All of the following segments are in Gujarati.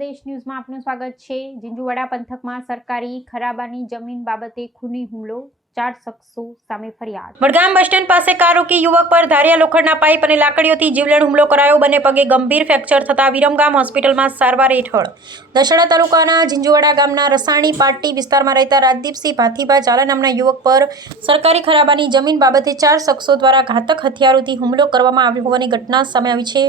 સંદેશ ન્યૂઝમાં આપનું સ્વાગત છે। ઝીંઝુવાડા પંથકમાં સરકારી ખરાબાની જમીન બાબતે ખૂની હુમલો, 4 શખ્સો સામે ફરિયાદ। વડગામ બસ સ્ટેન્ડ પાસે કાર રોકી યુવક પર ધારિયા લોખંડના પાઇપ અને લાકડીઓથી જીવલેણ હુમલો કરાયો। બંને પગે ગંભીર ફ્રેક્ચર થતા વિરમગામ હોસ્પિટલમાં સારવાર હેઠળ। દશેડા તાલુકાના ઝીંઝુવાડા ગામના રસાણી પાટી વિસ્તારમાં રહેતા રાજદીપસિંહ ભાથીભા ઝાલા નામના યુવક પર સરકારી ખરાબાની જમીન બાબતે 4 શખ્સો દ્વારા ઘાતક હથિયારોથી હુમલો કરવામાં આવ્યો હોવાની ઘટના સામે આવી છે।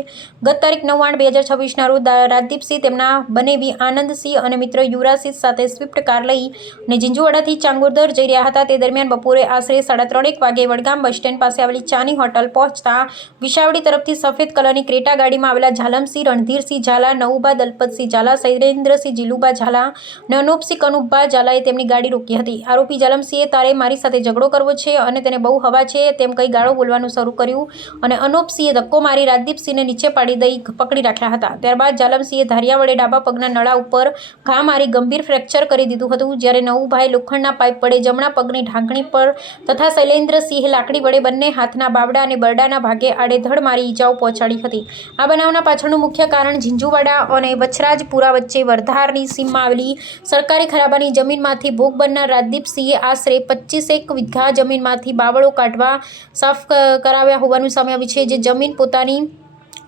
ગત તારીખ 9/8/2024ના રોજ રાજદીપસિંહ તેમના બનેવી આનંદસિંહ અને મિત્ર યુવરાજસિંહ સાથે સ્વિફ્ટ કાર લઈને ઝીંઝુવાડાથી ચાંગોદર જઈ રહ્યા હતા। તે દરમિયાન બપોરે આશરે 3:30 વાગે વડગામ બસ સ્ટેન્ડ પાસે આવેલી ચાની હોટલ પહોંચતા વિસાવડી તરફથી સફેદ કલરની ક્રેટા ગાડીમાં આવેલા ઝાલમસિંહ રણધીરસિંહ ઝાલા, નવુભા દલપતસિંહ ઝાલા, શૈલેન્દ્રસિંહ જીલુભા ઝાલા અને અનુપસિંહ કનુભા ઝાલાએ તેમની ગાડી રોકી હતી। આરોપી ઝાલમસિંહે તારે મારી સાથે ઝઘડો કરવો છે અને તેને બહુ હવા છે તેમ કહી ગાળો બોલવાનું શરૂ કર્યું અને અનુપસિંહે ધક્કો મારી રાજદીપસિંહને નીચે પાડી દઈ પકડી રાખ્યા હતા। ત્યારબાદ ઝાલમસિંહે ધારિયા વડે ડાબા પગના નળા ઉપર ઘા મારી ગંભીર ફ્રેક્ચર કરી દીધું હતું, જ્યારે નવુભાએ લોખંડના પાઇપ વડે જમણા પગની ઢાંકણી પર તથા શૈલેન્દ્રસિંહે લાકડી વડે બંને હાથના બાવડા અને બરડાના ભાગે આડેધડ મારી ઈજાઓ પહોંચાડી હતી। આ બનાવના પાછળનું મુખ્ય કારણ ઝીંઝુવાડા અને વછરાજપુરા વચ્ચે વરધારની સીમમાં આવેલી સરકારી ખરાબાની જમીનમાંથી ભોગ બનનાર રાજદીપસિંહે આશરે 25 વીઘા જમીનમાંથી બાવળો કાઢવા સાફ કરાવ્યા હોવાનું સામે આવ્યું છે, જે જમીન પોતાની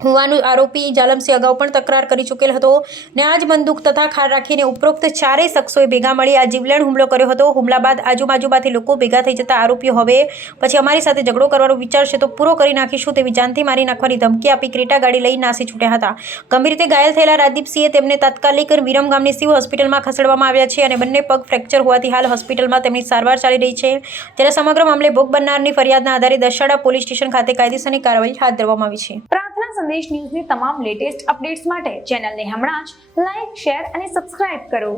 હોવાનું આરોપી ઝાલમસિંહ અગાઉ પણ તકરાર કરી ચૂકેલ હતો ને આ જ બંદૂક તથા ખાર રાખીને ઉપરોક્ત 4 શખ્સોએ ભેગા મળી આ જીવલેણ હુમલો કર્યો હતો। હુમલા બાદ આજુબાજુમાંથી લોકો ભેગા થઈ જતા આરોપીઓ હવે પછી અમારી સાથે ઝઘડો કરવાનો વિચારશે તો પૂરો કરી નાખીશું તેવી જાનથી મારી નાખવાની ધમકી આપી ક્રેટા ગાડી લઈ નાસી છૂટ્યા હતા। ગંભીર રીતે ઘાયલ થયેલા રાજદીપસિંહે તેમને તાત્કાલિક વિરમગામની સિવિલ હોસ્પિટલમાં ખસેડવામાં આવ્યા છે અને બંને પગ ફ્રેક્ચર હોવાથી હાલ હોસ્પિટલમાં તેમની સારવાર ચાલી રહી છે। ત્યારે સમગ્ર મામલે ભોગ બનનારની ફરિયાદના આધારે દશેડા પોલીસ સ્ટેશન ખાતે કાયદેસરની કાર્યવાહી હાથ ધરવામાં આવી છે। પ્રાર્થના સંદેશ ન્યૂઝની તમામ લેટેસ્ટ અપડેટ્સ માટે ચેનલને હમણાં જ લાઈક, શેર અને સબસ્ક્રાઇબ કરો।